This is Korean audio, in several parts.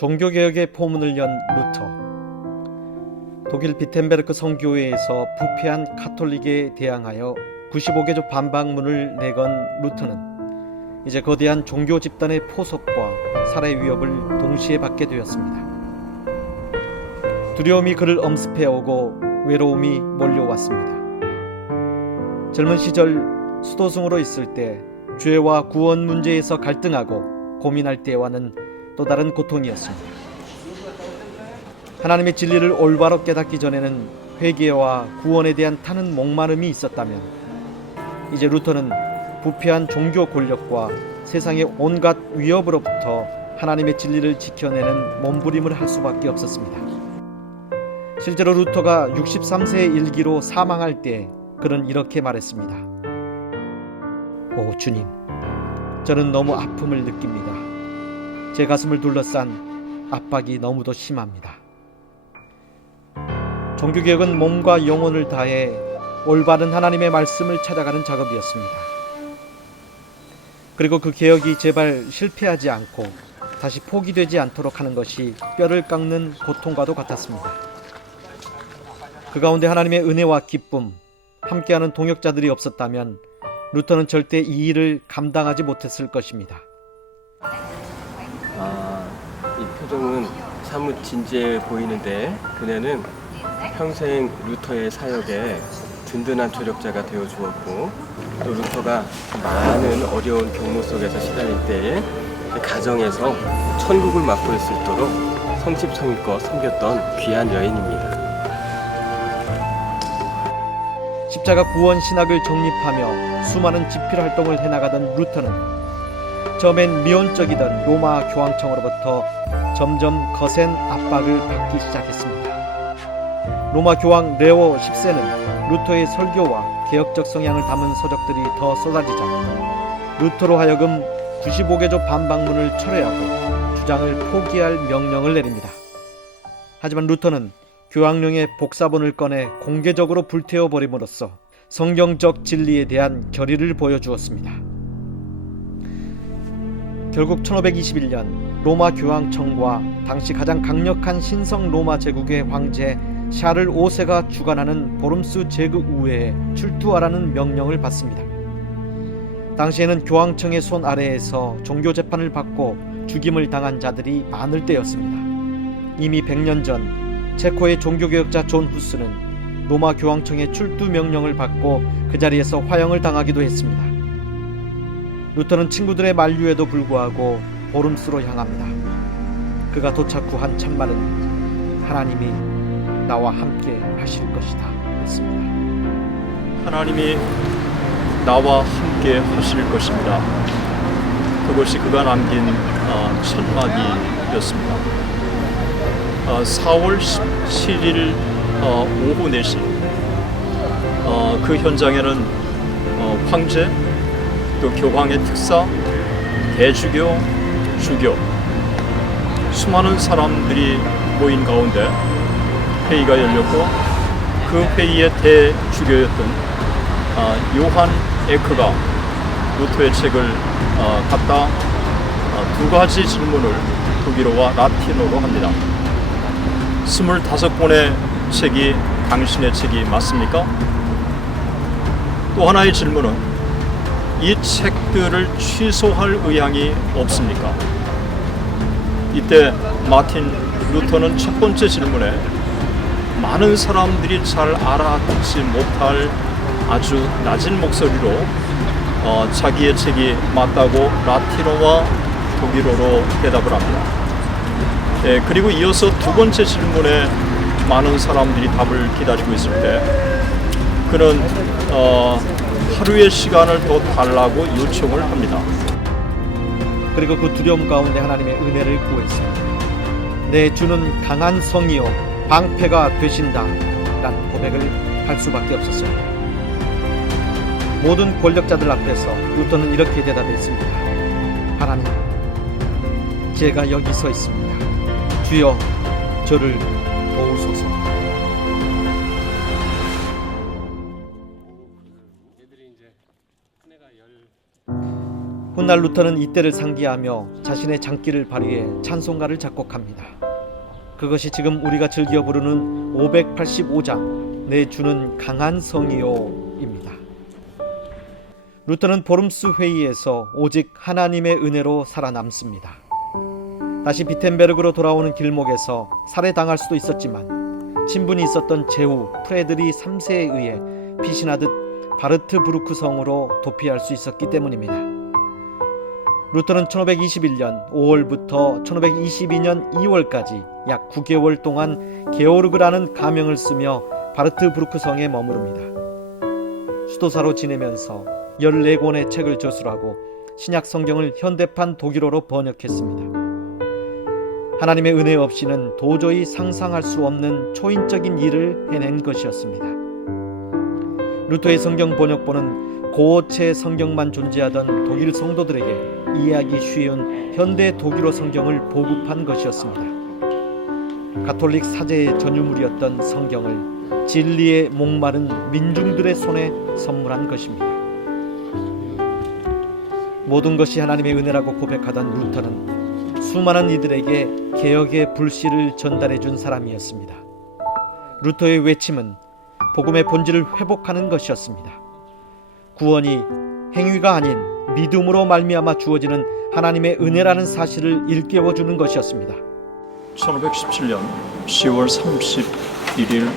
종교개혁의 포문을 연 루터. 독일 비텐베르크 성교회에서 부패한 가톨릭에 대항하여 95개조 반박문을 내건 루터는 이제 거대한 종교 집단의 포섭과 살해의 위협을 동시에 받게 되었습니다. 두려움이 그를 엄습해오고 외로움이 몰려왔습니다. 젊은 시절 수도승으로 있을 때 죄와 구원 문제에서 갈등하고 고민할 때와는 또 다른 고통이었습니다. 하나님의 진리를 올바로 깨닫기 전에는 회개와 구원에 대한 타는 목마름이 있었다면 이제 루터는 부패한 종교 권력과 세상의 온갖 위협으로부터 하나님의 진리를 지켜내는 몸부림을 할 수밖에 없었습니다. 실제로 루터가 63세의 일기로 사망할 때 그는 이렇게 말했습니다. 오 주님, 저는 너무 아픔을 느낍니다. 제 가슴을 둘러싼 압박이 너무도 심합니다. 종교개혁은 몸과 영혼을 다해 올바른 하나님의 말씀을 찾아가는 작업이었습니다. 그리고 그 개혁이 제발 실패하지 않고 다시 포기되지 않도록 하는 것이 뼈를 깎는 고통과도 같았습니다. 그 가운데 하나님의 은혜와 기쁨, 함께하는 동역자들이 없었다면 루터는 절대 이 일을 감당하지 못했을 것입니다. 이 표정은 사뭇 진지해 보이는데 그녀는 평생 루터의 사역에 든든한 조력자가 되어 주었고, 또 루터가 많은 어려운 경무 속에서 시달릴 때에 가정에서 천국을 맛볼 수 있도록 성심성의껏 섬겼던 귀한 여인입니다. 십자가 구원 신학을 정립하며 수많은 집필 활동을 해나가던 루터는 처음엔 미온적이던 로마 교황청으로부터 점점 거센 압박을 받기 시작했습니다. 로마 교황 레오 10세는 루터의 설교와 개혁적 성향을 담은 서적들이 더 쏟아지자 루터로 하여금 95개조 반박문을 철회하고 주장을 포기할 명령을 내립니다. 하지만 루터는 교황령의 복사본을 꺼내 공개적으로 불태워버림으로써 성경적 진리에 대한 결의를 보여주었습니다. 결국 1521년 로마 교황청과 당시 가장 강력한 신성 로마 제국의 황제 샤를 5세가 주관하는 보름스 제국의회에 출두하라는 명령을 받습니다. 당시에는 교황청의 손 아래에서 종교재판을 받고 죽임을 당한 자들이 많을 때였습니다. 이미 100년 전 체코의 종교개혁자 존 후스는 로마 교황청의 출두 명령을 받고 그 자리에서 화형을 당하기도 했습니다. 루터는 친구들의 만류에도 불구하고 보름스로 향합니다. 그가 도착 후 한 첫말은 하나님이 나와 함께 하실 것이다 했습니다. 하나님이 나와 함께 하실 것입니다. 그것이 그가 남긴 첫 마디였습니다. 4월 17일 오후 4시 그 현장에는 황제, 또 교황의 특사, 대주교, 주교 수많은 사람들이 모인 가운데 회의가 열렸고, 그 회의의 대주교였던 요한 에크가 루터의 책을 갖다 두 가지 질문을 독일어와 라틴어로 합니다. 25권의 책이 당신의 책이 맞습니까? 또 하나의 질문은 이 책들을 취소할 의향이 없습니까? 이때 마틴 루터는 첫 번째 질문에 많은 사람들이 잘 알아듣지 못할 아주 낮은 목소리로 자기의 책이 맞다고 라틴어와 독일어로 대답을 합니다. 그리고 이어서 두 번째 질문에 많은 사람들이 답을 기다리고 있을 때 그는 하루의 시간을 더 달라고 요청을 합니다. 그리고 그 두려움 가운데 하나님의 은혜를 구했습니다. 내 주는 강한 성이요 방패가 되신다 라는 고백을 할 수밖에 없었습니다. 모든 권력자들 앞에서 루터는 이렇게 대답했습니다. 하나님, 제가 여기 서 있습니다. 주여, 저를 도우소서. 훗날 루터는 이때를 상기하며 자신의 장기를 발휘해 찬송가를 작곡합니다. 그것이 지금 우리가 즐겨 부르는 585장 내 주는 강한 성이요입니다. 루터는 보름스 회의에서 오직 하나님의 은혜로 살아남습니다. 다시 비텐베르그로 돌아오는 길목에서 살해당할 수도 있었지만 친분이 있었던 제후 프레드리 3세에 의해 피신하듯 바르트부르크 성으로 도피할 수 있었기 때문입니다. 루터는 1521년 5월부터 1522년 2월까지 약 9개월 동안 게오르그라는 가명을 쓰며 바르트부르크 성에 머무릅니다. 수도사로 지내면서 14권의 책을 저술하고 신약 성경을 현대판 독일어로 번역했습니다. 하나님의 은혜 없이는 도저히 상상할 수 없는 초인적인 일을 해낸 것이었습니다. 루터의 성경 번역본은 고어체 성경만 존재하던 독일 성도들에게 이해하기 쉬운 현대 독일어 성경을 보급한 것이었습니다. 가톨릭 사제의 전유물이었던 성경을 진리에 목마른 민중들의 손에 선물한 것입니다. 모든 것이 하나님의 은혜라고 고백하던 루터는 수많은 이들에게 개혁의 불씨를 전달해 준 사람이었습니다. 루터의 외침은 복음의 본질을 회복하는 것이었습니다. 구원이 행위가 아닌 믿음으로 말미암아 주어지는 하나님의 은혜라는 사실을 일깨워주는 것이었습니다. 1517년 10월 31일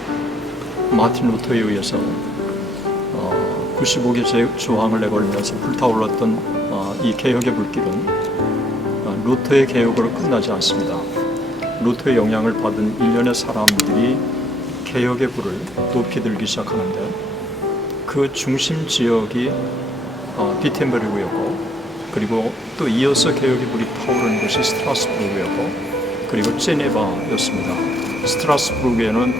마틴 루터에 의해서 95개 조항을 내걸면서 불타올랐던 이 개혁의 불길은 루터의 개혁으로 끝나지 않습니다. 루터의 영향을 받은 일련의 사람들이 개혁의 불을 높이 들기 시작하는데 그 중심 지역이 비텐베르그였고 그리고 또 이어서 개혁의 불이 타오르는 것이 스트라스부르크였고 그리고 제네바였습니다. 스트라스부르크에는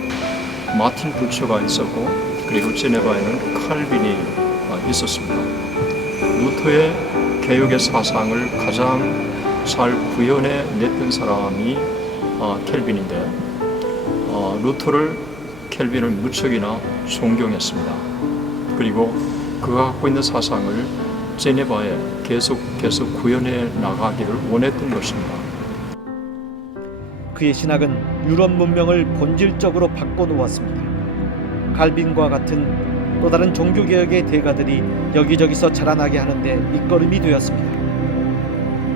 마틴 부처가 있었고 그리고 제네바에는 칼빈이 있었습니다. 루터의 개혁의 사상을 가장 잘 구현해 냈던 사람이 켈빈인데 루터를 켈빈을 무척이나 존경했습니다. 그리고 그가 갖고 있는 사상을 제네바에 계속해서 구현해 나가기를 원했던 것입니다. 그의 신학은 유럽 문명을 본질적으로 바꿔놓았습니다. 칼빈과 같은 또 다른 종교개혁의 대가들이 여기저기서 자라나게 하는데 밑거름이 되었습니다.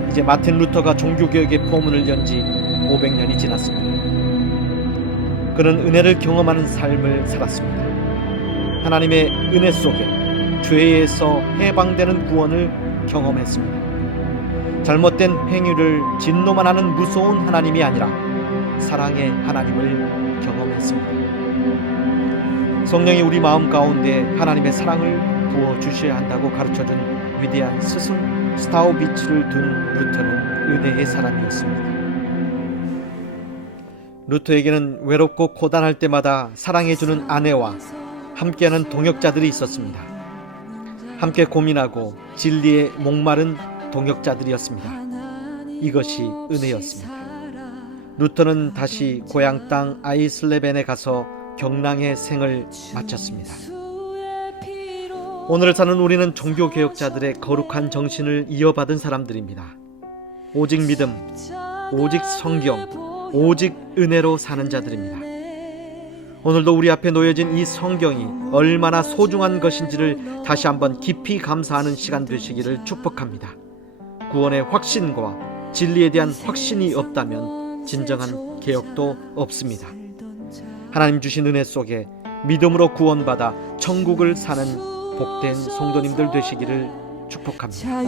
이제 마틴 루터가 종교개혁의 포문을 연 지 500년이 지났습니다. 그는 은혜를 경험하는 삶을 살았습니다. 하나님의 은혜 속에 죄에서 해방되는 구원을 경험했습니다. 잘못된 행위를 진노만 하는 무서운 하나님이 아니라 사랑의 하나님을 경험했습니다. 성령이 우리 마음 가운데 하나님의 사랑을 부어주셔야 한다고 가르쳐준 위대한 스승 스타우비츠를 둔 루터는 은혜의 사람이었습니다. 루터에게는 외롭고 고단할 때마다 사랑해주는 아내와 함께하는 동역자들이 있었습니다. 함께 고민하고 진리에 목마른 동역자들이었습니다. 이것이 은혜였습니다. 루터는 다시 고향 땅 아이슬레벤에 가서 경랑의 생을 마쳤습니다. 오늘을 사는 우리는 종교개혁자들의 거룩한 정신을 이어받은 사람들입니다. 오직 믿음, 오직 성경, 오직 은혜로 사는 자들입니다. 오늘도 우리 앞에 놓여진 이 성경이 얼마나 소중한 것인지를 다시 한번 깊이 감사하는 시간 되시기를 축복합니다. 구원의 확신과 진리에 대한 확신이 없다면 진정한 개혁도 없습니다. 하나님 주신 은혜 속에 믿음으로 구원받아 천국을 사는 복된 성도님들 되시기를 축복합니다.